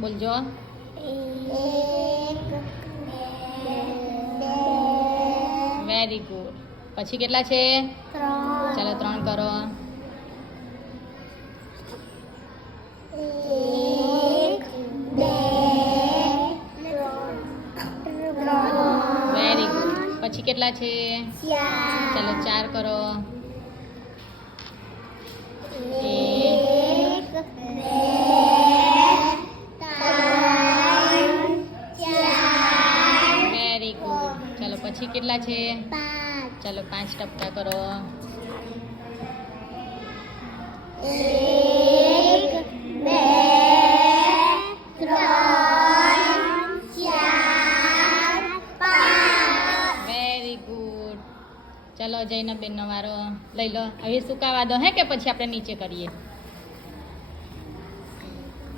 બોલજો. 1 2 very good. પછી કેટલા છે? 3 ચાલો 3 કરો. 1 2 3 વેરી ગુડ. પછી કેટલા છે? 4 ચાલો 4 કરો. 1 2 3 4 વેરી ગુડ. ચાલો પછી કેટલા છે? 5 ચાલો 5 ટપકા કરો. 1 2 3 4 5 વેરી ગુડ. ચાલો જૈનબેનનો વારો લઈ લો. હવે સુકાવા દો હે કે પછી આપણે નીચે કરીએ?